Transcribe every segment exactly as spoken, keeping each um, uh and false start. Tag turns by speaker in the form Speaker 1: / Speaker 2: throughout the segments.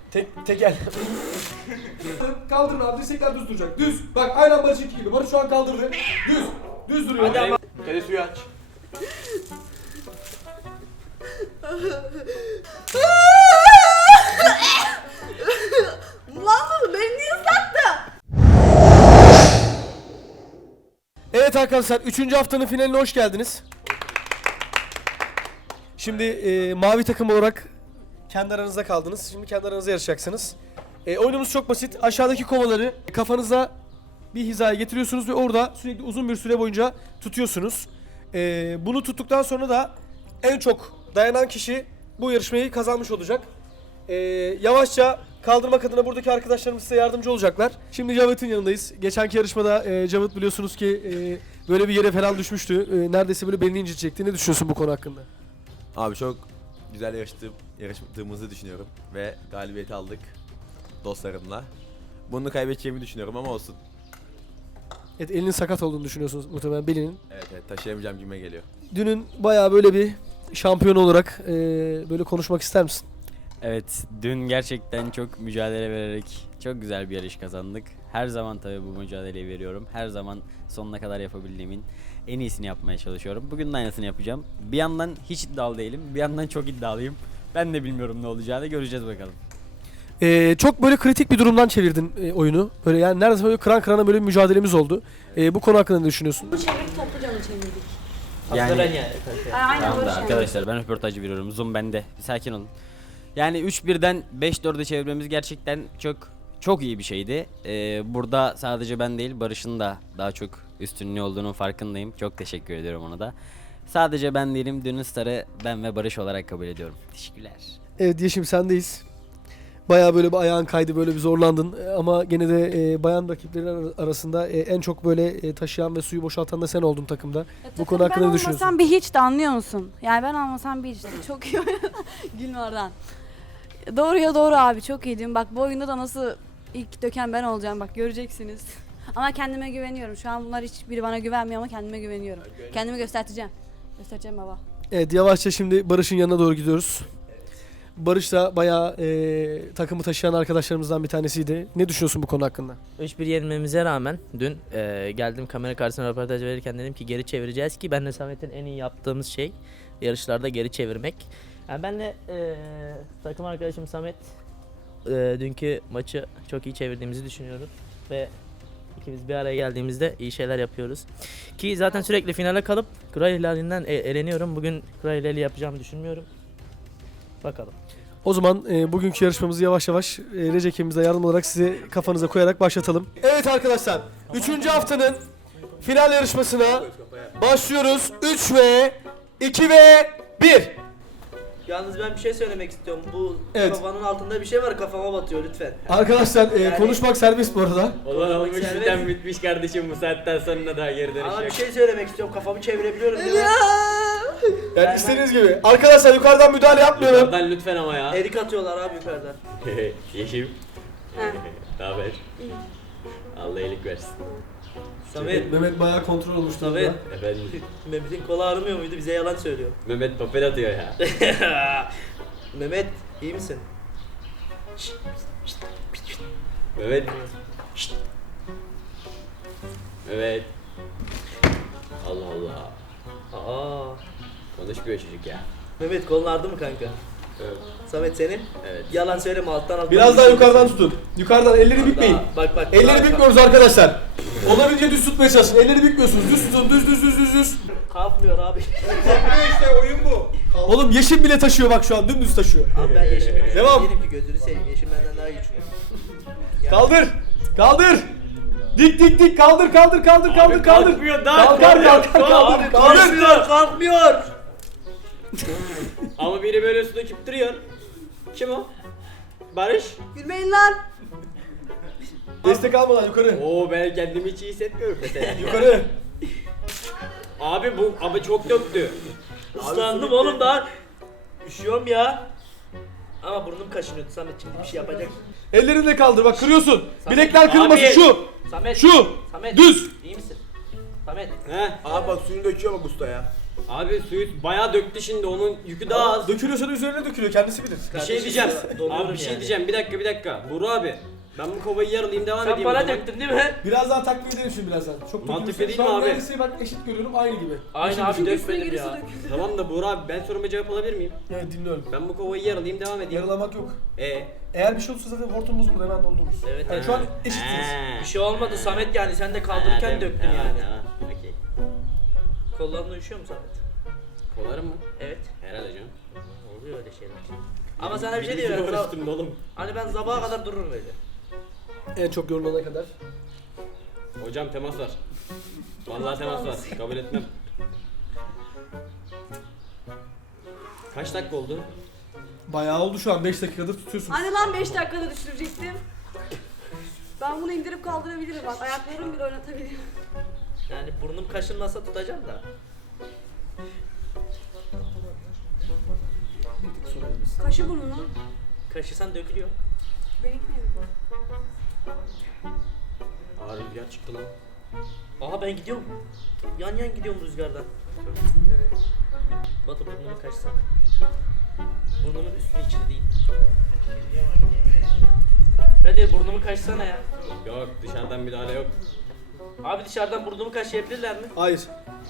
Speaker 1: Tek, tekel. Kaldırın abi, dirsekler düz duracak. Düz. Bak aynen Barış'ınki gibi. Barış şu an kaldırdı. Düz. Düz duruyor.
Speaker 2: Hadi ama.
Speaker 3: Kale suyu aç.
Speaker 4: Lan beni niye ıslattı?
Speaker 1: Evet arkadaşlar, üçüncü haftanın finaline hoş geldiniz. Şimdi e, mavi takım olarak kendi aranızda kaldınız. Şimdi kendi aranızda yarışacaksınız. E, oyunumuz çok basit. Aşağıdaki kovaları kafanıza bir hizaya getiriyorsunuz ve orada sürekli uzun bir süre boyunca tutuyorsunuz. E, bunu tuttuktan sonra da en çok dayanan kişi bu yarışmayı kazanmış olacak. E, yavaşça kaldırmak adına buradaki arkadaşlarımız size yardımcı olacaklar. Şimdi Cavit'in yanındayız. Geçenki yarışmada e, Cavit biliyorsunuz ki e, böyle bir yere falan düşmüştü. E, neredeyse böyle belini incitecekti. Ne düşünüyorsun bu konu hakkında?
Speaker 3: Abi çok güzel yarıştığım, yarıştığımızı düşünüyorum ve galibiyeti aldık dostlarımla. Bunu kaybedeceğimi düşünüyorum ama olsun.
Speaker 1: Evet, elinin sakat olduğunu düşünüyorsunuz muhtemelen, belinin.
Speaker 3: Evet evet, taşıyamayacağım gibime geliyor.
Speaker 1: Dünün bayağı böyle bir şampiyon olarak e, böyle konuşmak ister misin?
Speaker 2: Evet, dün gerçekten çok mücadele vererek çok güzel bir yarış kazandık. Her zaman tabii bu mücadeleyi veriyorum. Her zaman sonuna kadar yapabildiğimin en iyisini yapmaya çalışıyorum. Bugün de aynısını yapacağım. Bir yandan hiç iddialı değilim, bir yandan çok iddialıyım. Ben de bilmiyorum ne olacağını, göreceğiz bakalım.
Speaker 1: E, çok böyle kritik bir durumdan çevirdin e, oyunu. Böyle yani neredeyse böyle kıran kırana böyle bir mücadelemiz oldu. E, bu konu hakkında ne düşünüyorsun?
Speaker 4: Bu çevirip topluca çevirdik?
Speaker 2: Yani,
Speaker 4: yani. Aynen
Speaker 2: tamam da
Speaker 4: Barış yani.
Speaker 2: arkadaşlar, ben röportaj veriyorum. Zoom bende. Bir sakin olun. Yani üç birden beş dörde çevirmemiz gerçekten çok çok iyi bir şeydi. Ee, burada sadece ben değil, Barış'ın da daha çok üstünlüğü olduğunun farkındayım. Çok teşekkür ediyorum ona da. Sadece ben değilim, dünün starı ben ve Barış olarak kabul ediyorum. Teşekkürler.
Speaker 1: Evet Yeşim, sendeyiz. Bayağı böyle bir ayağın kaydı, böyle bir zorlandın. E, ama gene de e, bayan rakiplerin ar- arasında e, en çok böyle e, taşıyan ve suyu boşaltan da sen oldun takımda.
Speaker 4: Ya
Speaker 1: Bu
Speaker 4: takım
Speaker 1: konu hakkında
Speaker 4: ben
Speaker 1: ne düşünüyorsun?
Speaker 4: olmasam bir hiç de, anlıyor musun? Yani ben olmasam bir hiç de. Çok iyi. Gülme oradan. Doğruya doğru abi, çok iyiydim. Bak bu oyunda da nasıl ilk döken ben olacağım, bak göreceksiniz. Ama kendime güveniyorum. Şu an bunlar hiçbiri bana güvenmiyor ama kendime güveniyorum. Kendimi göstereceğim. Göstereceğim baba.
Speaker 1: Evet, yavaşça şimdi Barış'ın yanına doğru gidiyoruz. Barış da bayağı e, takımı taşıyan arkadaşlarımızdan bir tanesiydi. Ne düşünüyorsun bu konu hakkında?
Speaker 5: üç bir yenilmemize rağmen dün e, geldim kamera karşısına röportaj verirken dedim ki geri çevireceğiz ki ben de Samet'in en iyi yaptığımız şey yarışlarda geri çevirmek. Yani benle e, takım arkadaşım Samet e, dünkü maçı çok iyi çevirdiğimizi düşünüyoruz ve ikimiz bir araya geldiğimizde iyi şeyler yapıyoruz. Ki zaten sürekli finale kalıp Kura İhlali'nden e, eleniyorum. Bugün Kura İhlali yapacağımı düşünmüyorum. Bakalım.
Speaker 1: O zaman e, bugünkü yarışmamızı yavaş yavaş e, Recep'imizle yardım olarak size kafanıza koyarak başlatalım. Evet arkadaşlar, üçüncü haftanın final yarışmasına başlıyoruz. üç ve iki ve bir.
Speaker 6: Yalnız ben bir şey söylemek istiyorum. Bu
Speaker 1: Evet.
Speaker 6: kafanın altında bir şey var, kafama batıyor lütfen.
Speaker 1: Arkadaşlar e,
Speaker 6: Yani-
Speaker 1: konuşmak serbest bu arada.
Speaker 2: Olan olmuş,
Speaker 6: Serbest.
Speaker 2: biten bitmiş kardeşim, bu saatten sonra daha geri dönüş
Speaker 6: Ama bir
Speaker 2: yok.
Speaker 6: şey söylemek istiyorum. Kafamı çevirebiliyorum değil mi?
Speaker 1: Yani istediğiniz gibi. Arkadaşlar yukarıdan müdahale yapmıyorum.
Speaker 2: Yukarıdan lütfen ama ya.
Speaker 6: Erik atıyorlar abi yukarıdan.
Speaker 2: Yeşim. Ne haber? Allah iyilik versin.
Speaker 6: Samet,
Speaker 1: Mehmet bayağı kontrol olmuştu.
Speaker 6: Samet.
Speaker 2: Efendim.
Speaker 6: Mehmet'in kolu ağrımıyor muydu? Bize yalan söylüyor.
Speaker 2: Mehmet papel atıyor ya.
Speaker 6: Mehmet, iyi misin?
Speaker 2: Mehmet. Mehmet. Allah Allah.
Speaker 6: Aa.
Speaker 2: Konuşmuyor çocuk ya.
Speaker 6: Mehmet kolun ağrıdı mı kanka?
Speaker 2: Evet.
Speaker 6: Samet senin?
Speaker 2: Evet.
Speaker 6: Yalan söyleme, alttan alttan.
Speaker 1: Biraz daha yukarıdan tutun. Yukarıdan elleri bükmeyin.
Speaker 6: Daha- Bak bak.
Speaker 1: Elleri
Speaker 6: daha-
Speaker 1: bükmüyoruz arkadaşlar. Olabildiğince düz tutmaya çalışın. Elleri bükmüyorsunuz. Düz tutun. Düz düz düz düz düz.
Speaker 6: Kalkmıyor abi.
Speaker 1: işte oyun bu. Oğlum Yeşim bile taşıyor bak şu an. Dümdüz taşıyor.
Speaker 6: Abi ben Yeşim'in gücünü
Speaker 1: Devam.
Speaker 6: değilim ki, gözünü seveyim. Yeşim benden daha güçlü. Yani-
Speaker 1: Kaldır. Kaldır. Dik dik dik. Kaldır kaldır kaldır kaldır kaldır.
Speaker 2: kalkmıyor, daha
Speaker 1: Kalkar kalkar kaldır.
Speaker 6: Abi
Speaker 1: Kaldır.
Speaker 6: kalkmıyor, kalkmıyor.
Speaker 2: Ama biri böyle üstüne döküp duruyor. Kim o? Barış.
Speaker 4: Gülmeyin lan.
Speaker 1: Destek almadan yukarı.
Speaker 2: Oo, ben kendimi hiç iyi hissetmiyorum mesela.
Speaker 1: Yukarı.
Speaker 2: Abi bu abi çok döktü.
Speaker 6: Islandım oğlum daha. Üşüyorum ya. Ama burnum kaşınıyordu Samet, şimdi bir şey yapacak.
Speaker 1: Ellerini de kaldır bak, kırıyorsun.
Speaker 6: Samet.
Speaker 1: Bilekler kırılmasın.
Speaker 2: Abi.
Speaker 1: Şu.
Speaker 6: Samet.
Speaker 1: Şu.
Speaker 6: Samet.
Speaker 1: Düz.
Speaker 6: İyi misin? Samet.
Speaker 2: He?
Speaker 3: Abi bak suyunu döküyor bak usta ya.
Speaker 2: Abi suyu bayağı döktü şimdi, onun yükü daha az.
Speaker 1: Dökülüyorsa da üzerine dökülüyor, kendisi bilir.
Speaker 2: Bir şey diyeceğim.
Speaker 6: Doluyorum
Speaker 2: Abi bir şey
Speaker 6: yani.
Speaker 2: diyeceğim. Bir dakika bir dakika. Buğra abi. Ben bu kovayı yarılayayım, devam
Speaker 6: Sen
Speaker 2: edeyim. o
Speaker 6: bana
Speaker 2: zaman.
Speaker 6: döktün değil mi?
Speaker 1: Biraz daha takviye edelim şimdi birazdan. Çok
Speaker 2: Mantıklı
Speaker 1: dökülürse-
Speaker 2: değil
Speaker 1: şu
Speaker 2: mi
Speaker 1: an
Speaker 2: abi?
Speaker 1: neredeyse bak eşit görüyorum, aynı gibi.
Speaker 6: Aynı
Speaker 1: Eşit
Speaker 6: abi
Speaker 1: düşün.
Speaker 6: dökmedim ya.
Speaker 2: Tamam da Buğra abi, ben soruma cevap alabilir miyim?
Speaker 1: Evet, dinliyorum.
Speaker 2: Ben bu kovayı yaralayayım, devam edeyim.
Speaker 1: Yaralamak yok.
Speaker 2: E.
Speaker 1: Eğer bir şey olursa zaten hortumumuz burada, hemen doldururuz.
Speaker 6: Evet,
Speaker 1: Yani
Speaker 6: evet.
Speaker 1: şu an eşitsiniz.
Speaker 2: Ha.
Speaker 6: Bir şey olmadı Samet, yani sen de
Speaker 2: Ha,
Speaker 6: kaldırırken
Speaker 2: değil mi?
Speaker 6: döktün
Speaker 2: Tamam,
Speaker 6: yani.
Speaker 2: Tamam. Okey.
Speaker 6: Kolların uyuşuyor mu Samet?
Speaker 2: Kolarım mı?
Speaker 6: Evet.
Speaker 2: Herhalde canım.
Speaker 6: Oluyor öyle şeyler. Ama sana bir şey
Speaker 2: Bildiğin
Speaker 6: diyeyim.
Speaker 2: var
Speaker 6: Za-
Speaker 2: üstümde oğlum.
Speaker 6: Hani ben sabaha kadar dururum öyle.
Speaker 1: En çok yorulana kadar.
Speaker 2: Hocam temas var. Vallahi temas var. Kabul etmem. Kaç dakika oldu?
Speaker 1: Bayağı oldu şu an, beş dakikadır tutuyorsun.
Speaker 4: Hani lan beş dakikada düşürecektim. Ben bunu indirip kaldırabilirim bak. Ayaklarım bile oynatabilirim.
Speaker 6: Yani burnum kaşınmasa tutacağım da.
Speaker 4: Kaşı burnunu.
Speaker 6: Kaşısan dökülüyor.
Speaker 4: Benimki mi?
Speaker 2: Aa, rüzgar çıktı lan.
Speaker 6: Aha ben gidiyorum. Yan yan gidiyorum rüzgardan. Batu burnumu kaşısan. Burnumun üstü içinde değil. Kadir burnumu kaşısana ya.
Speaker 2: Yok, dışarıdan müdahale yok.
Speaker 6: Abi dışarıdan burnumu kaşıyabilirler mi?
Speaker 1: Hayır.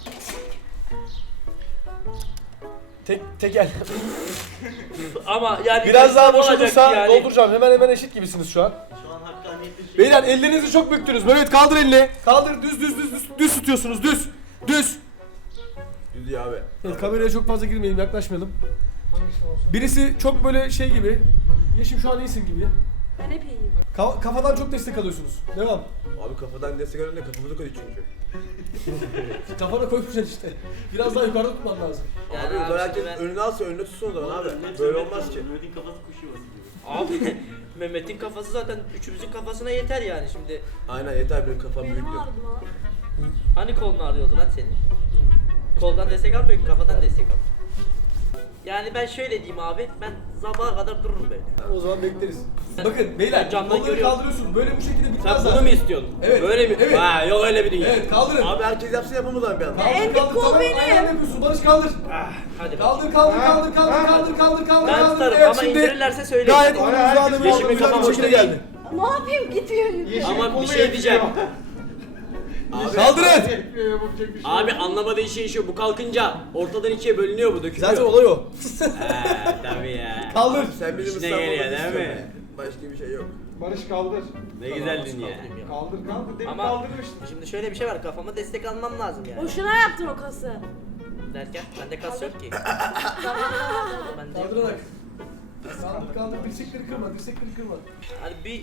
Speaker 1: Tek tek el.
Speaker 6: Ama yani
Speaker 1: Biraz daha boş
Speaker 6: olacak
Speaker 1: olursa
Speaker 6: yani.
Speaker 1: dolduracağım. Hemen hemen eşit gibisiniz şu an.
Speaker 7: Şu an hakkaniyetli şey.
Speaker 1: Beyler ellerinizi çok büktünüz. Mehmet kaldır elini. Kaldır, düz düz düz düz, düz tutuyorsunuz, düz. Düz.
Speaker 3: Düz ya abi.
Speaker 1: Evet, kameraya çok fazla girmeyelim, yaklaşmayalım. Birisi çok böyle şey gibi. Yeşim şu an iyisin gibi.
Speaker 4: Ben hep iyiyim.
Speaker 1: Ka- kafadan çok destek alıyorsunuz. Devam.
Speaker 3: Abi kafadan destek alınca kafamızı koydu çünkü.
Speaker 1: Kafana koymayacaksın işte. Biraz daha yukarıda tutman lazım.
Speaker 6: Yani
Speaker 3: abi
Speaker 6: abi
Speaker 3: böyle
Speaker 6: şimdi
Speaker 3: herkes
Speaker 6: ben-
Speaker 3: önüne alsa önüne tutsun o zaman abi.
Speaker 7: Net
Speaker 3: Böyle
Speaker 7: Mehmet
Speaker 3: olmaz ki.
Speaker 7: kaldı. Mehmet'in kafası kuş yuvası gibi.
Speaker 6: Abi Mehmet'in kafası zaten üçümüzün kafasına yeter yani şimdi.
Speaker 3: Aynen yeter, benim kafam büyük
Speaker 4: Benim
Speaker 3: diyor.
Speaker 4: ağrıdı lan.
Speaker 6: Hani kolunu ağrıyordu lan senin? Koldan destek almıyor ki, kafadan destek al. Yani ben şöyle diyeyim abi, ben sabaha kadar dururum böyle.
Speaker 1: O zaman bekleriz.
Speaker 6: Sen-
Speaker 1: Bakın beyler,
Speaker 6: ben camdan
Speaker 1: kolları
Speaker 6: görüyorum.
Speaker 1: kaldırıyorsunuz. Böyle bu şekilde bitmez
Speaker 2: Sen
Speaker 1: zaten.
Speaker 2: bunu mu istiyorsun?
Speaker 1: Evet,
Speaker 2: Böyle mi?
Speaker 1: evet.
Speaker 2: Ha, yok öyle bir dünya.
Speaker 1: Evet, kaldırın.
Speaker 3: Abi herkes yapsın yapamaz abi bir anda.
Speaker 1: Kaldır,
Speaker 4: en
Speaker 1: kaldır,
Speaker 4: kol
Speaker 1: tamam,
Speaker 4: benim.
Speaker 1: aynen yapıyorsun. Barış kaldır.
Speaker 6: Hadi bak.
Speaker 1: Kaldır, kaldır, kaldır, kaldır, kaldır, kaldır, kaldır,
Speaker 6: Ben
Speaker 1: kaldır.
Speaker 6: tutarım
Speaker 1: Evet,
Speaker 6: ama
Speaker 1: şimdi
Speaker 6: indirirlerse söyleyin.
Speaker 1: gayet oyunumuz daha da bir
Speaker 2: Yeşimin
Speaker 1: güzel bir
Speaker 2: kafam
Speaker 1: şekilde
Speaker 2: hoşuna
Speaker 1: geldi.
Speaker 4: Ne yapayım gitmiyor.
Speaker 2: Ama bir şey diyeceğim.
Speaker 1: Kaldırın.
Speaker 2: Abi anlamadığı şey şu, bu kalkınca ortadan ikiye bölünüyor, bu dökülüyor.
Speaker 1: Zaten olay o.
Speaker 2: Ha, tabii ya.
Speaker 1: Kaldır.
Speaker 3: Sen bizim
Speaker 2: İşine
Speaker 3: İstanbul'da
Speaker 2: geliyor, değil
Speaker 3: istiyorsun
Speaker 2: mi?
Speaker 3: ya. Başka bir şey yok.
Speaker 8: Barış kaldır.
Speaker 2: Ne güzel dünya.
Speaker 8: Kaldır kaldır. Demin
Speaker 6: Ama
Speaker 8: kaldırmıştın.
Speaker 6: şimdi şöyle bir şey var, kafama destek almam lazım yani.
Speaker 4: Boşuna yaptın o kası.
Speaker 6: Derken bende kas yok ki. Bende yok.
Speaker 1: Kaldırarak. Kaldır, kaldır. Dirsekleri kırma, dirsekleri kırma.
Speaker 6: Hadi bir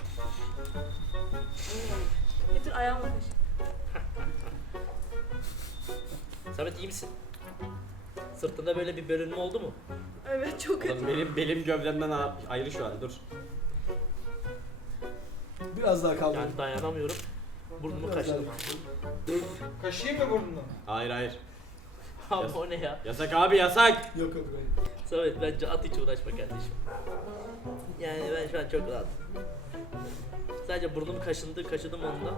Speaker 4: Getir ayağımla kaşı.
Speaker 6: Samet iyi misin? Sırtında böyle bir bölünme oldu mu?
Speaker 4: Evet çok kötü.
Speaker 2: Lan benim belim gövdemden a- ayrı şu an, dur.
Speaker 1: Biraz daha kaldır.
Speaker 6: Yani dayanamıyorum. Burnumu
Speaker 1: Biraz
Speaker 6: kaşıdım.
Speaker 8: Kaşıyım mı burnunu?
Speaker 2: Hayır hayır.
Speaker 6: Abi o ne ya?
Speaker 2: Yasak abi, yasak.
Speaker 1: Yok yok. hayır.
Speaker 6: Samet bence at hiç uğraşma kardeşim. Yani ben şu an çok rahatım. Sadece burnum kaşındı, kaşıdım onunla.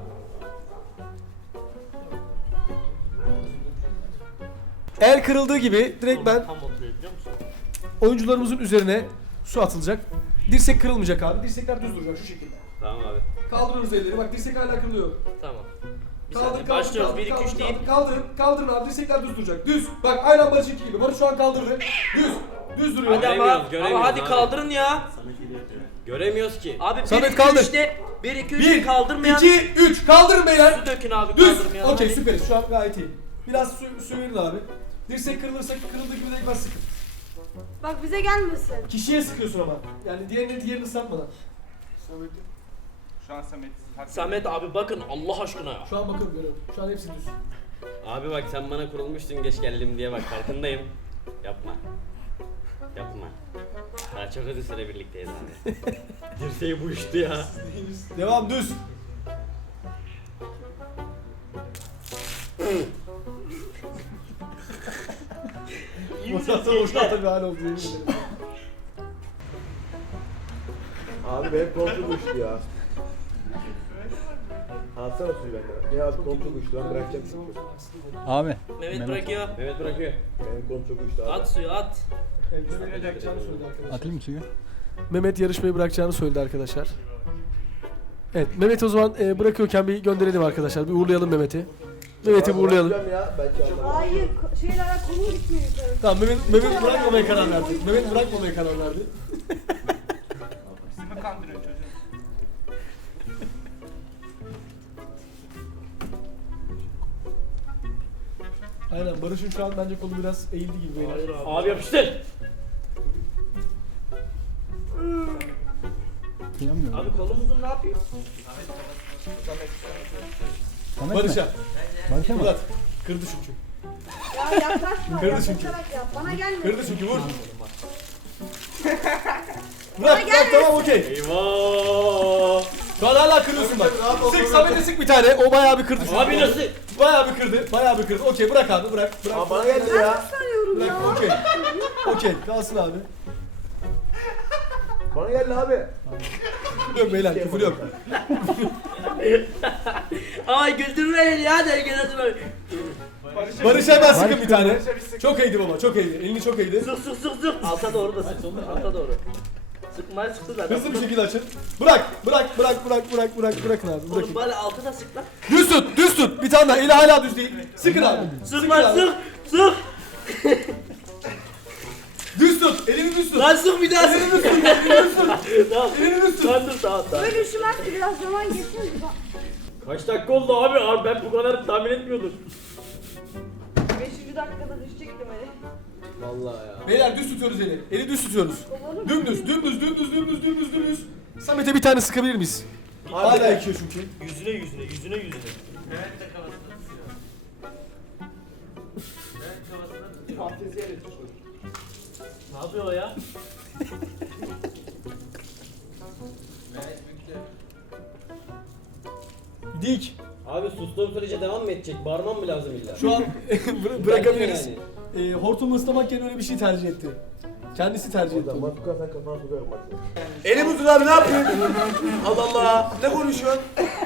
Speaker 1: El kırıldığı gibi direkt ben
Speaker 6: Tam oluyor biliyor musun?
Speaker 1: oyuncularımızın üzerine su atılacak. Dirsek kırılmayacak abi. Dirsekler düz duracak şu şekilde.
Speaker 2: Tamam abi.
Speaker 1: Kaldırıyoruz elleri. Bak dirsek hala kırılıyor.
Speaker 6: Tamam. Bir
Speaker 1: Kaldır,
Speaker 6: saniye
Speaker 1: kaldır,
Speaker 6: başlıyoruz.
Speaker 1: kaldır,
Speaker 6: bir iki
Speaker 1: kaldır,
Speaker 6: üç deyip.
Speaker 1: kaldır, Kaldırın, kaldırın abi. Dirsekler düz duracak. Düz. Bak aynen Barış'ınki gibi. Barış şu an kaldırdı. Düz. Düz duruyor.
Speaker 6: Hadi ama,
Speaker 2: Göremiyoruz, göremiyoruz
Speaker 6: ama hadi
Speaker 2: abi.
Speaker 6: kaldırın ya.
Speaker 7: Samet ile yapıyor.
Speaker 2: Göremiyoruz ki.
Speaker 6: Abi bir
Speaker 1: Samet
Speaker 6: iki
Speaker 1: kaldır.
Speaker 6: üçte bir iki
Speaker 1: Bir,
Speaker 6: üç kaldırmayan
Speaker 1: iki, üç. Kaldırın beyler.
Speaker 6: su dökün abi
Speaker 1: Düz.
Speaker 6: kaldırmayan.
Speaker 1: Okey
Speaker 6: hadi.
Speaker 1: süperiz. Şu an gayet iyi. Biraz su, su verin abi. Dirsek kırılırsa kırıldığı gibi direkt ben sıkın.
Speaker 4: Bak bize gelmesin.
Speaker 1: Kişiye sıkıyorsun ama. Yani diğerini diğerini ıslatmadan.
Speaker 8: Samet'im. Şu an Samet. haklı.
Speaker 6: Samet abi bakın Allah aşkına ya.
Speaker 1: Şu an bakın görüyorum. Şu an hepsi düz.
Speaker 2: Abi bak, sen bana kurulmuştun geç geldim diye, bak farkındayım. Yapma. Yapma. Daha çok uzun süre birlikteyiz abi. Dirseği buyuştu ya.
Speaker 1: Devam düz. Boşalta boşalta bir hal oldu yemin ederim.
Speaker 3: Abi benim koltuğum uçtu ya. Alsana suyu benden. Ya abi kolum çok uçtu ben bırakacağım çünkü.
Speaker 9: Abi.
Speaker 6: Mehmet bırakıyor.
Speaker 2: Mehmet bırakıyor.
Speaker 3: Benim kolum çok uçtu abi.
Speaker 6: At suyu at.
Speaker 1: Bırakacağını söyledi arkadaşlar.
Speaker 9: Atayım mı suyu?
Speaker 1: Mehmet yarışmayı bırakacağını söyledi arkadaşlar. Evet Mehmet o zaman e, bırakıyorken bir gönderelim arkadaşlar. Bir uğurlayalım Mehmet'i. Mehmet'i bir uğurlayalım.
Speaker 3: Ya, belki anlamam.
Speaker 10: Hayır, şeyler konu gitmiyor yukarı.
Speaker 1: Tamam Mehmet, Mehmet bırakmamaya karar verdi. Mehmet bırakmamaya karar verdi.
Speaker 8: Bizi mi kandırıyor çocuğum?
Speaker 1: Aynen Barış'ın şu an bence kolu biraz eğildi gibi beyler.
Speaker 6: Hayır abi.
Speaker 2: Abi yapıştır.
Speaker 9: Kıyamıyorum.
Speaker 6: Abi kolumuzun ne yapıyor?
Speaker 9: Samet mi?
Speaker 1: Barış'a.
Speaker 9: Barış'a mı?
Speaker 1: Murat. Kırdı çünkü.
Speaker 10: Ya yaklaşma,
Speaker 1: Kırdı çünkü.
Speaker 10: yaklaşarak yap. Bana gelme.
Speaker 1: Kırdı çünkü vur. Bırak bırak tamam okey.
Speaker 2: Eyvah.
Speaker 1: Şu an hala kırıyorsun bak. Sık Samet'e sık bir tane. O bayağı bir kırdı.
Speaker 2: Abi nasıl?
Speaker 1: Bayağı bir kırdı. Bayağı bir kırdı. Okey bırak abi bırak. Bırak.
Speaker 3: Aa bana geldi ya.
Speaker 10: Sanıyorum
Speaker 1: Bırak
Speaker 10: ya.
Speaker 1: okey. Okey kalsın abi.
Speaker 3: Bana geldi abi.
Speaker 1: Küfür yok beyler küfür yok.
Speaker 6: Ay güldürmeyin ya da gene dur.
Speaker 1: Barış'a hemen sıkın bir tane. Çok iyiydi baba çok iyiydi. Elini çok iyiydi.
Speaker 6: Sık sık sık sık. Alta doğru da sık. Alta doğru. Sıkmaya sıktı zaten.
Speaker 1: Hızlı bir şekilde açın. Bırak bırak bırak bırak bırak bırak bırakın abi bırakın.
Speaker 6: Oğlum bari altı da sık lan.
Speaker 1: Düz tut düz tut. Bir tane daha eli hala düz değil. Sıkın abi.
Speaker 6: Sık lan sık. Sık.
Speaker 1: Düz tut. Elini düz tut.
Speaker 6: Lan sık bir daha sık.
Speaker 1: Elini düz tut. Elini düz tut.
Speaker 6: Tamam.
Speaker 1: Elini düz tut.
Speaker 6: Lan dur tamam tamam.
Speaker 10: Böyle üşümez ki biraz zaman geçsin.
Speaker 2: Kaç dakika oldu abi? Abi ben bu kadar tahmin etmiyordum.
Speaker 10: Beşinci dakikada düşecektim hani.
Speaker 2: Vallahi ya.
Speaker 1: Beyler düz tutuyoruz eli. Eli düz tutuyoruz. Dümdüz dümdüz dümdüz dümdüz dümdüz dümdüz. Samet'e bir tane sıkabilir miyiz? Hala ekiyor çünkü.
Speaker 6: Yüzüne yüzüne yüzüne yüzüne. Ne yapıyor o ya?
Speaker 1: Dik.
Speaker 2: Abi sustuğum sürece devam mı edecek? Bağırmam mı lazım illa?
Speaker 1: Şu an bıra- bırakabiliriz.
Speaker 2: Yani.
Speaker 1: Ee, hortumu ıslamak yerine öyle bir şey tercih etti. Kendisi tercih etti. onu.
Speaker 3: Matuka sen kafana sokarım bak. Elim uzun abi ne yapıyorsun? Allah Allah. Ne konuşuyorsun?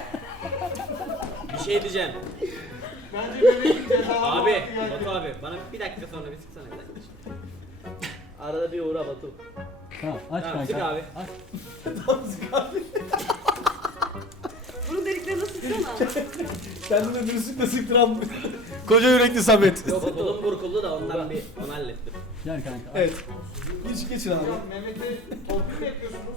Speaker 2: Bir şey diyeceğim.
Speaker 8: Bence bebeğin cezaları
Speaker 2: Abi,
Speaker 8: vakti geldi.
Speaker 2: Batu abi bana bir dakika sonra bir sıksana bir dakika.
Speaker 6: Arada bir uğra Batu.
Speaker 9: Tamam aç
Speaker 2: Tamam,
Speaker 9: kanka.
Speaker 2: sık abi.
Speaker 9: Aç.
Speaker 10: Bunun deliklerini sıksana.
Speaker 1: Kendine dürüstlükle sıktıran koca yürekli Samet.
Speaker 2: Yok kolum burkuldu da ondan bir onu hallettim.
Speaker 9: Gel kanka. aç.
Speaker 1: Evet. Geç geçin abi.
Speaker 8: Mehmet'e torpil mi yapıyorsunuz?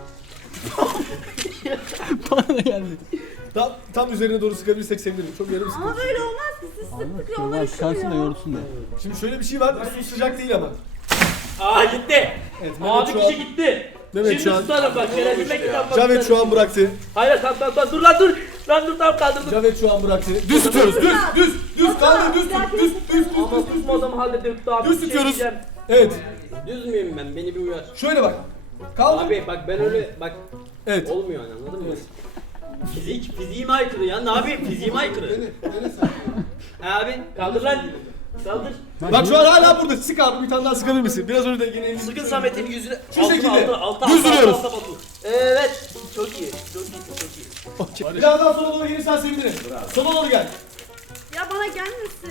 Speaker 9: Bana da geldi.
Speaker 1: Tam, tam üzerine doğru sıkabilirsek sevinirim. Çok yarım
Speaker 10: Ama
Speaker 1: sıkın.
Speaker 10: böyle olmaz ki. Siz
Speaker 9: Alma
Speaker 10: sıktıkça
Speaker 9: şuradan
Speaker 10: onlar
Speaker 9: çıkarsın da
Speaker 10: üşüyor.
Speaker 9: yorulsun diye.
Speaker 1: Şimdi şöyle bir şey var. Su sıcak değil ama.
Speaker 6: Aa gitti.
Speaker 1: Evet Mehmet
Speaker 6: Abi
Speaker 1: şu
Speaker 6: kişi
Speaker 1: an.
Speaker 6: gitti.
Speaker 1: Mehmet
Speaker 6: Şimdi
Speaker 1: şu an.
Speaker 6: tutarım bak. Şerefime kitap bak.
Speaker 1: Cavet şu an bıraktı.
Speaker 6: Hayır tamam tamam tamam. Dur lan dur. Lan dur tamam kaldırdım.
Speaker 1: Cavet şu an bıraktı. Düz tutuyoruz. Düz düz düz kaldır düz tut. Düz düz düz düz
Speaker 6: Ama
Speaker 1: düz.
Speaker 6: tutma o zaman halledelim. Abi,
Speaker 1: Düz
Speaker 6: bir şey
Speaker 1: tutuyoruz.
Speaker 6: diyeceğim.
Speaker 1: Evet.
Speaker 2: Düz müyüm ben? Beni bir uyar.
Speaker 1: Şöyle bak. Kaldır.
Speaker 2: Abi bak ben öyle bak
Speaker 1: Evet.
Speaker 2: olmuyor yani anladın mı? Fizik, fiziğime aykırı ya. Ne yapayım? Fiziğime aykırı. He abi
Speaker 6: Kaldır lan. Kaldır.
Speaker 1: Bak şu an hala burada. Sık abi bir tane daha sıkabilir misin? Biraz önce de yine elini
Speaker 6: Sıkın Samet'in yüzüne.
Speaker 1: Şu
Speaker 6: Altına,
Speaker 1: şekilde.
Speaker 6: altına, altına,
Speaker 1: Düz
Speaker 6: altına,
Speaker 1: duruyoruz.
Speaker 6: altına, altına. Evet. Çok iyi. Çok iyi. Çok iyi.
Speaker 1: Okey. Biraz daha sola doğru gelirsen sevinirim. Sola doğru gel.
Speaker 10: Ya bana gelmesin.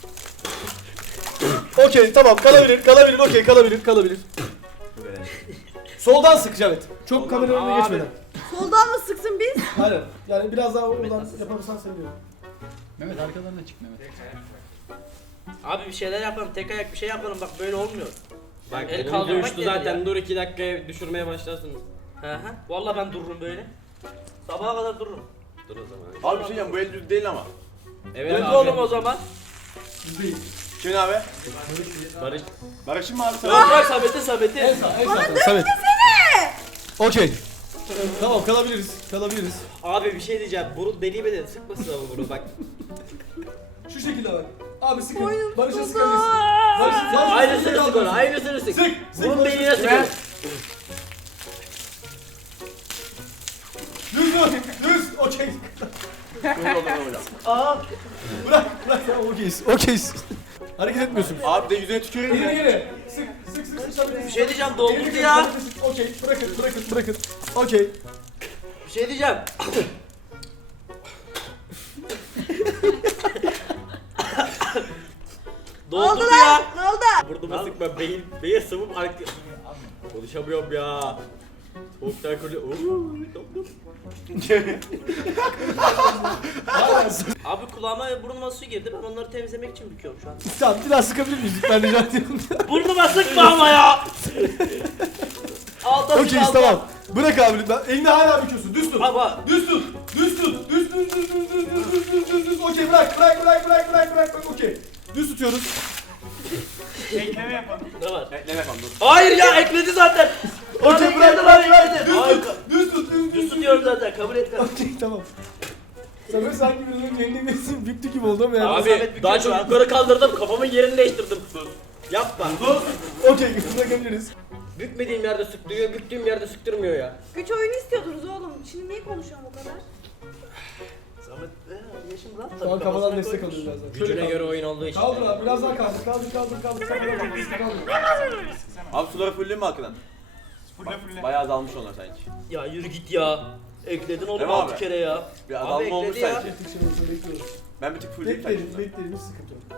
Speaker 1: Okey tamam kalabilir kalabilir okey kalabilir kalabilir. Soldan sık Cavet. Çok kamera önüne
Speaker 6: Abi.
Speaker 1: geçmeden.
Speaker 10: Soldan mı sıksın biz?
Speaker 1: Hayır. Yani biraz daha oradan yaparsan sevinirim.
Speaker 9: Mehmet arkadan da çık Mehmet.
Speaker 6: Abi bir şeyler yapalım. Tek ayak bir şey yapalım. Bak böyle olmuyor.
Speaker 2: Bak
Speaker 6: El
Speaker 2: elim
Speaker 6: kaldırmak
Speaker 2: uyuştu
Speaker 6: nedir
Speaker 2: zaten.
Speaker 6: ya?
Speaker 2: Dur iki dakikaya düşürmeye başlarsınız.
Speaker 6: Hı hı. Vallahi ben dururum böyle. Sabaha kadar dururum.
Speaker 2: Dur o zaman.
Speaker 3: Abi bir şey diyeceğim bu el düz değil ama.
Speaker 2: Evet
Speaker 6: Dön
Speaker 2: abi.
Speaker 6: oğlum o zaman.
Speaker 1: Değil.
Speaker 3: Kimin abi?
Speaker 2: Barış.
Speaker 3: Barış'ın mı abi sen?
Speaker 6: Bırak bırak Samet'e Samet'e.
Speaker 1: En sağ en sağ. Samet. Okey. Tamam kalabiliriz. Kalabiliriz.
Speaker 2: Abi bir şey diyeceğim. Burun deliğime de sıkmasın ama bunu bak.
Speaker 1: Şu şekilde bak. Abi sıkın.
Speaker 10: Boynum
Speaker 1: Barış'a
Speaker 10: tutuldu.
Speaker 1: sıkabilirsin. Barış, Barış,
Speaker 2: Aynısını sık onu. Aynısını sık.
Speaker 1: Sık. Sık.
Speaker 2: Burun
Speaker 1: Barış'a
Speaker 2: deliğine
Speaker 1: sık.
Speaker 2: sıkın.
Speaker 1: Düz dur. Düz. Okey.
Speaker 6: Aa.
Speaker 1: Bırak. Bırak. Tamam okeyiz. Okeyiz. Hareket etmiyorsun.
Speaker 3: Abi de yüzüne tüküreyim
Speaker 1: Geri
Speaker 3: mi?
Speaker 1: geri. Sık. Sık sık sık. Samet.
Speaker 6: Bir şey diyeceğim
Speaker 1: Geri
Speaker 6: doldurdu
Speaker 1: geri,
Speaker 6: ya.
Speaker 1: Samet'e sık. Okey. Bırakın. Bırakın. Bırakın. Okey.
Speaker 6: Bir şey diyeceğim.
Speaker 10: Ne oldu
Speaker 6: Doldurdu ya.
Speaker 10: lan? Ne oldu?
Speaker 6: Burnuma sıkma beyin, beyin sıvım arka... Konuşamıyorum ya. Soğuktan kurulu... Abi kulağıma burnuma su girdi, ben onları temizlemek için büküyorum şu an.
Speaker 1: Tamam biraz sıkabilir miyiz lütfen rica ediyorum.
Speaker 6: Burnuma sıkma ama ya! Altta
Speaker 1: Okey tamam. Bırak abi lütfen. Elini hala büküyorsun. Düz tut.
Speaker 6: Baba.
Speaker 1: Düz tut. Düz tut. Düz düz düz düz düz düz düz düz düz düz. Okey bırak bırak bırak bırak bırak bırak bırak. Okey. Düz tutuyoruz.
Speaker 8: Ekleme yapalım.
Speaker 6: Ne var?
Speaker 3: Ekleme yapalım dur.
Speaker 6: Hayır ya ekledi zaten.
Speaker 1: Okey bırak bırak bırak. Düz
Speaker 6: Hayır.
Speaker 1: tut. Düz tut. Düz
Speaker 6: Düz
Speaker 1: düz.
Speaker 6: tutuyorum zaten kabul et.
Speaker 1: Okey tamam. Sana sanki birinin elini besin büktü gibi oldu ama yani.
Speaker 6: Abi daha çok yukarı kaldırdım, kafamın yerini değiştirdim. Yapma.
Speaker 1: Okey bırakabiliriz.
Speaker 6: Bükmediğim yerde sıktırıyor, büktüğüm yerde sıktırmıyor ya.
Speaker 10: Güç oyunu istiyordunuz oğlum. Şimdi niye konuşuyorum o kadar?
Speaker 6: Zahmet, ee, yaşım rahat
Speaker 1: Şu an
Speaker 6: tabii,
Speaker 1: kafadan
Speaker 6: kafasına
Speaker 1: destek
Speaker 6: koymuş.
Speaker 1: alıyoruz birazdan.
Speaker 6: Gücüne
Speaker 1: Şöyle
Speaker 6: göre
Speaker 1: kaldır.
Speaker 6: oyun olduğu için.
Speaker 1: Kaldır abi biraz daha kaldır. Kaldır kaldır kaldır. Kaldır kaldır.
Speaker 3: Abi suları fulleyim mi arkadan?
Speaker 8: Fulle fulle.
Speaker 3: Bayağı azalmış onlar sanki.
Speaker 6: Ya yürü git ya. Ekledin oğlum
Speaker 3: Değil mi
Speaker 6: altı
Speaker 3: abi?
Speaker 6: kere ya.
Speaker 3: Bir
Speaker 6: Abi
Speaker 3: azalma olmuş
Speaker 6: ekledi ya.
Speaker 3: sanki.
Speaker 1: Bekliyoruz bekliyoruz.
Speaker 3: Ben bir tık fullleyeyim
Speaker 1: Bekleyin
Speaker 3: sanki.
Speaker 1: bekleyin hiç sıkıntı yok.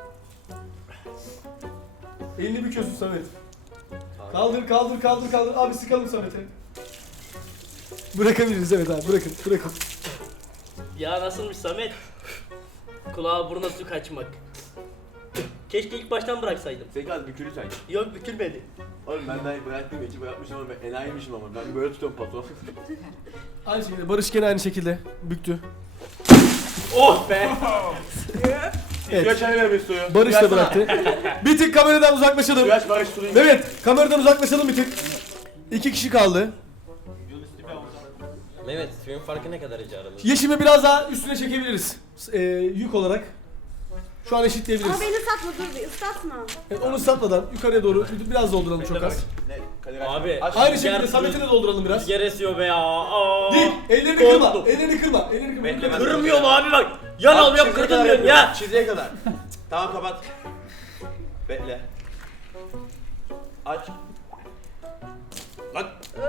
Speaker 1: Elini büküyorsun Samet. Kaldır kaldır kaldır kaldır. Abi sıkalım Samet'e. Bırakabiliriz evet abi bırakın bırakın.
Speaker 6: Ya nasılmış Samet? Kulağa buruna su kaçmak. Keşke ilk baştan bıraksaydım.
Speaker 3: Sekiz az bükülü sanki.
Speaker 6: Yok bükülmedi.
Speaker 3: Oğlum ben daha bıraktım geçi bırakmışım ama ben enayiymişim ama ben böyle tutuyorum pato.
Speaker 1: Aynı şekilde Barış gene aynı şekilde büktü.
Speaker 6: Oh be!
Speaker 1: Evet.
Speaker 3: Suya çay ver bir suyu.
Speaker 1: Barış
Speaker 3: Suyu
Speaker 1: da
Speaker 3: açsana.
Speaker 1: bıraktı. Bir tık kameradan uzaklaşalım.
Speaker 3: Suyu aç Barış suyu.
Speaker 1: Evet kameradan uzaklaşalım bir tık. İki kişi kaldı.
Speaker 6: Mehmet suyun farkı ne kadar rica aramızda?
Speaker 1: Yeşimi biraz daha üstüne çekebiliriz. Ee, yük olarak. Şu an eşitleyebiliriz.
Speaker 10: Ama beni satma dur bir ıslatma.
Speaker 1: Evet, onu satmadan yukarıya doğru biraz dolduralım çok az.
Speaker 3: Ne? Kadir aç.
Speaker 6: Abi.
Speaker 3: Aç.
Speaker 1: Aynı
Speaker 6: Rüzgar-
Speaker 1: şekilde Samet'i de dolduralım biraz.
Speaker 6: Rüzgar esiyor be ya. Aa.
Speaker 1: Değil. Ellerini
Speaker 6: Korktum.
Speaker 1: kırma. Ellerini kırma. Ellerini kırma.
Speaker 3: Bekle, ben-
Speaker 6: Kırmıyorum abi bak. Yan al yap
Speaker 3: çizgiye
Speaker 6: kırdın
Speaker 3: kadar
Speaker 6: diyorum
Speaker 3: yapıyorum.
Speaker 6: ya.
Speaker 3: Çizgiye kadar. Tamam kapat. Bekle. Aç. Lan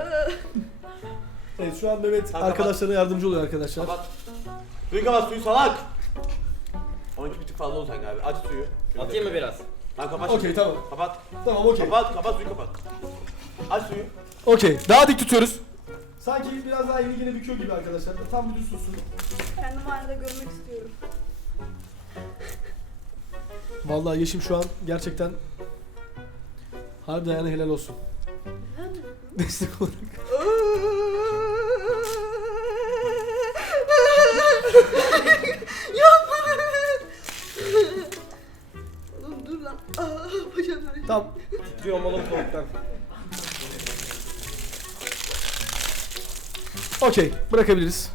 Speaker 1: Evet şu an Mehmet
Speaker 3: Tamam,
Speaker 1: arkadaşlarına yardımcı oluyor arkadaşlar.
Speaker 3: kapat. Suyu kapat suyu salak. on iki bir tık fazla oldu sanki abi. Aç suyu. Şöyle
Speaker 6: Atayım mı
Speaker 3: bekle.
Speaker 6: biraz?
Speaker 3: Tamam kapat.
Speaker 1: Okey
Speaker 3: şimdi.
Speaker 1: tamam.
Speaker 3: Kapat.
Speaker 1: Tamam okey.
Speaker 3: Kapat kapat suyu kapat. Aç suyu.
Speaker 1: Okey. Daha dik tutuyoruz. Sanki biraz daha elini yine büküyor gibi arkadaşlar. Tam bir düz tutsun.
Speaker 10: Kendimi aynada görmek istiyorum.
Speaker 1: Vallahi Yeşim şu an gerçekten harbiden yani helal olsun. Destek olarak.
Speaker 10: Oğlum dur lan. Aa, bacağım ağrıyor.
Speaker 1: Tam
Speaker 6: Titriyorum oğlum soğuktan.
Speaker 1: okey. Bırakabiliriz.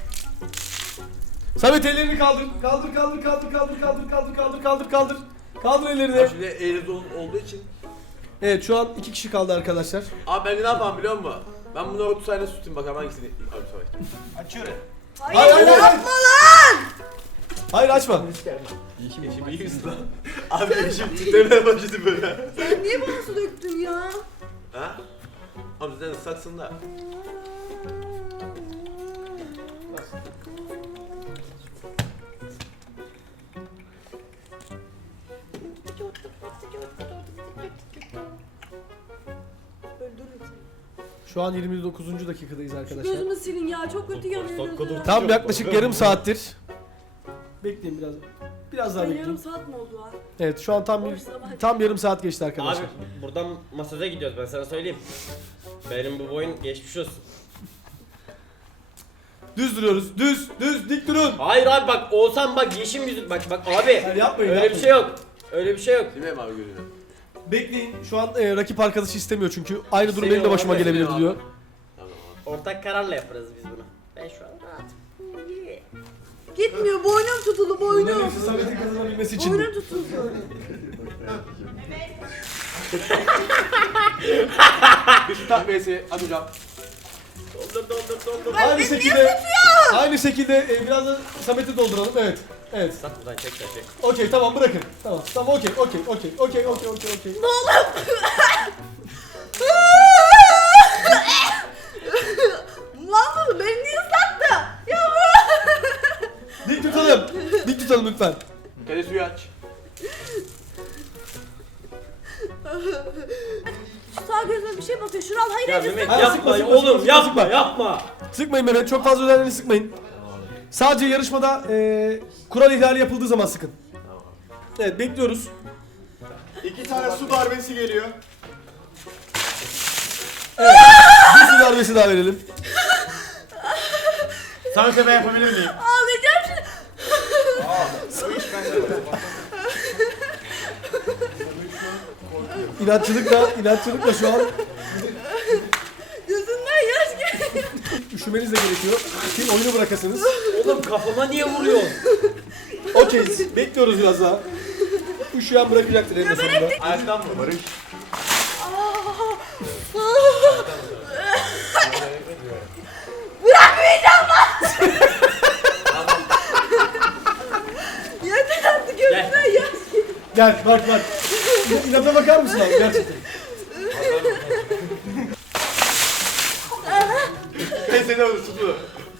Speaker 1: Samet ellerini kaldır. Kaldır kaldır kaldır kaldır kaldır kaldır kaldır kaldır kaldır. Kaldır ellerini.
Speaker 3: Abi şimdi eğri ol- olduğu için.
Speaker 1: Evet şu an iki kişi kaldı arkadaşlar.
Speaker 3: Abi ben de ne yapayım biliyor musun? Ben bunu otuz saniye tutayım bakalım hangisini. Abi sonra.
Speaker 8: Açıyorum.
Speaker 10: Hayır,
Speaker 1: Hayır, hayır, hayır.
Speaker 10: yapma lan.
Speaker 1: Hayır açma.
Speaker 3: Yeşim iyi misin lan? Abi yeşim titremeye başladı böyle.
Speaker 10: Sen niye bana su döktün ya?
Speaker 3: Ha? Abi sen ıslaksın da.
Speaker 10: Öldürürüm seni.
Speaker 1: Şu an yirmi dokuzuncu dakikadayız arkadaşlar.
Speaker 10: Gözümü silin ya çok kötü yanıyor gözüm.
Speaker 1: Tam yaklaşık yarım saattir. Bekleyin biraz. Biraz daha
Speaker 10: Yarım
Speaker 1: bekleyin.
Speaker 10: saat mi oldu ha?
Speaker 1: Evet şu an tam bir, tam yarım saat geçti arkadaşlar.
Speaker 6: Abi buradan masaja gidiyoruz ben sana söyleyeyim. Benim bu boyun geçmiş olsun.
Speaker 1: Düz duruyoruz. Düz, düz, dik durun.
Speaker 6: Hayır abi bak Oğuzhan bak yeşim yüzük bak bak abi.
Speaker 1: Hayır, yapmayın,
Speaker 6: Öyle
Speaker 1: yapmayın.
Speaker 6: bir şey yok. Öyle bir şey yok.
Speaker 3: Değil mi abi gözünü?
Speaker 1: Bekleyin. Şu an e, rakip arkadaşı istemiyor çünkü. Aynı durum
Speaker 6: Seni
Speaker 1: benim de başıma
Speaker 6: orada
Speaker 1: gelebilir
Speaker 3: istemiyor
Speaker 1: diyor.
Speaker 3: Tamam abi.
Speaker 6: Ortak kararla yaparız biz bunu. Ben şu an rahatım.
Speaker 10: Gitmiyor boynum tutulu
Speaker 1: Bunların
Speaker 10: boynum.
Speaker 1: hepsi Samet'in kazanabilmesi için.
Speaker 10: Boynum tutuldu.
Speaker 3: Bir şu takviyesi hadi hocam.
Speaker 6: Doldur doldur doldur.
Speaker 1: Aynı şekilde aynı şekilde e, biraz da Samet'i dolduralım. Evet. Evet.
Speaker 6: Sat buradan çek çek çek.
Speaker 1: Okey tamam bırakın. Tamam. Tamam okey okey okey okey okey okey okey.
Speaker 10: Lan bunu beni niye ıslattı? Ya
Speaker 1: Dik tutalım. Dik sıkma,
Speaker 6: oğlum
Speaker 1: sıkma,
Speaker 6: yapma
Speaker 1: sıkma.
Speaker 6: yapma.
Speaker 1: Sıkmayın Mehmet, çok fazla özenlerini sıkmayın. Sadece yarışmada e, kural ihlali yapıldığı zaman sıkın. Evet, bekliyoruz.
Speaker 8: İki tane su darbesi geliyor.
Speaker 1: Bir su darbesi daha verelim.
Speaker 8: Samet'e ben yapabilir miyim?
Speaker 10: Ağlayacağım şimdi.
Speaker 1: İnatçılıkla, inatçılıkla şu an
Speaker 10: Gözünden yaş geliyor.
Speaker 1: üşümeniz de gerekiyor. Ki oyunu bırakasınız.
Speaker 6: Oğlum kafama niye vuruyorsun?
Speaker 1: Okey, bekliyoruz biraz daha. Üşüyen bırakacaktır en sonunda.
Speaker 8: Ayaktan mı Barış?
Speaker 10: Yeter artık gözünden yaş geliyor.
Speaker 1: Gel, bak bak. İnata bakar mısın abi gerçekten?
Speaker 8: Ben seni alır tutu.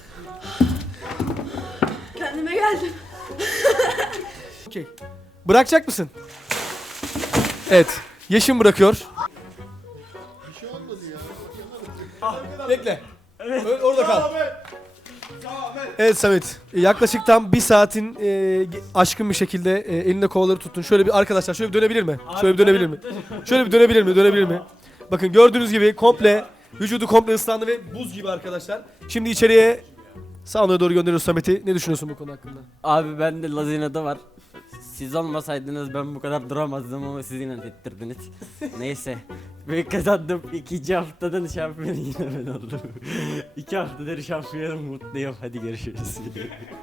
Speaker 10: Kendime geldim.
Speaker 1: Okey. Bırakacak mısın? Evet. Yeşim bırakıyor. Bir şey olmadı ya. Bekle. Ö- orada kal. Evet Samet. Yaklaşık tam bir saatin e, ge- aşkın bir şekilde e, elinde kovaları tuttun. Şöyle bir arkadaşlar şöyle bir dönebilir mi? Şöyle bir dönebilir mi? Şöyle bir dönebilir mi? Dönebilir mi? Bakın gördüğünüz gibi komple vücudu komple ıslandı ve buz gibi arkadaşlar. Şimdi içeriye saunaya doğru gönderiyoruz Samet'i. Ne düşünüyorsun bu konu hakkında?
Speaker 2: Abi ben de Lazina'da var. Siz olmasaydınız ben bu kadar duramazdım ama siz inat ettirdiniz. Neyse. Ben kazandım. İkinci haftadan şampiyon yine ben oldum. İki haftadır şampiyonum, mutluyum. Hadi görüşürüz.